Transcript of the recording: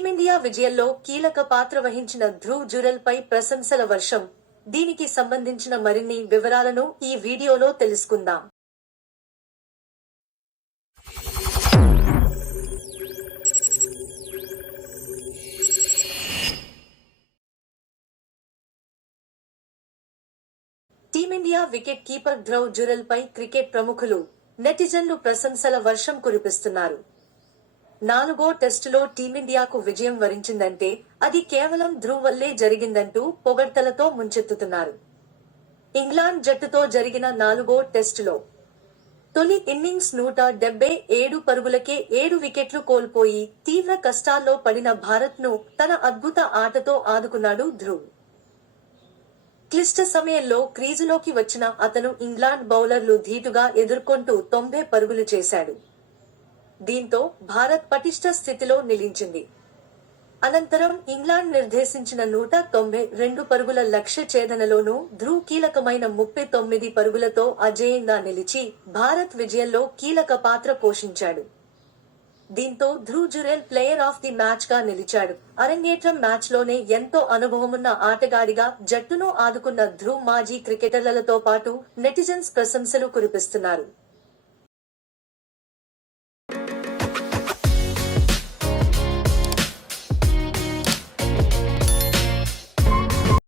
Team India విజయంలో కీలక పాత్ర వహించిన ధ్రువ్ జురెల్ పై ప్రశంసల వర్షం. దీనికి సంబంధించిన మరిన్ని వివరాలను ఈ వీడియోలో తెలుసుకుందాం. Team India wicket keeper Dhruv Jurel పై క్రికెట్ ప్రముఖులు, నెటిజన్లు ప్రశంసల వర్షం కురిపిస్తున్నారు. 4వ టెస్టులో టీమిండియాకు విజయం వరించిందంటే అది కేవలం ధ్రువ్ వల్లే జరిగిందంటూ పొగడ్తలతో ముంచెత్తుతున్నారు. ఇంగ్లాండ్ జట్టుతో జరిగిన 4వ టెస్టులో తొలి ఇన్నింగ్స్ 177 పరుగులకే 7 వికెట్లు కోల్పోయి తీవ్ర కష్టాల్లో పడిన భారత్ను తన అద్భుత ఆటతో ఆదుకున్నాడు ధ్రువ్. క్లిష్ట సమయంలో క్రీజులోకి వచ్చిన అతను ఇంగ్లాండ్ బౌలర్లు ధీటుగా ఎదుర్కొంటూ 90 పరుగులు చేశాడు. దీంతో భారత్ పటిష్ట స్థితిలో నిలిచింది. అనంతరం ఇంగ్లాండ్ నిర్దేశించిన 192 పరుగుల లక్ష్య ఛేదనలోనూ ధ్రువ్ కీలకమైన 39 పరుగులతో అజేయంగా నిలిచి భారత్ విజయంలో కీలక పాత్ర పోషించాడు. దీంతో Dhruv Jurel player of the match గా నిలిచాడు. అరంగేట్రం మ్యాచ్ లోనే ఎంతో అనుభవమున్న ఆటగాడిగా జట్టును ఆదుకున్న ధ్రువ్ మాజీ క్రికెటర్లతో పాటు నెటిజన్స్ ప్రశంసలు కురిపిస్తున్నారు.